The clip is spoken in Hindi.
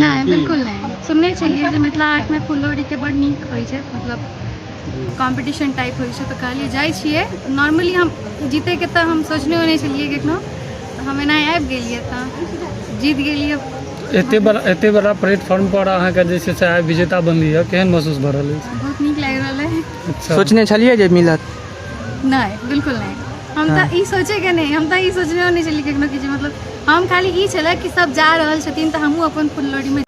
नहीं बिल्कुल नहीं सुनने चाहिए जे मिथिला हाट में फुललोढ़ी के बड़ नीक होइ छै, मतलब कॉम्पिटिशन टाइप होइ छै, तो कहलिए जाइ छिए। नॉर्मली हम जीते के तो हम सोचने नहीं छलिए कखनो, हम एना आबि गेलिए तो जीत गेलिए। एते बड़ा प्लेटफॉर्म पर अहाँ के जे छै से आइ विजेता बनलिए, केहन महसूस भ रहल अछि? बहुत नीक लागि रहल है। अच्छा, सोचने छलिए जे मिलत? नहीं बिल्कुल नहीं, हम तो ई सोचे के नहीं, हम तो ई सोचने नहीं छलिए कखनो कि मतलब हम खाली ई छले कि सब जा रहल छथिन तो हमहूँ अपन फुललोढ़ी में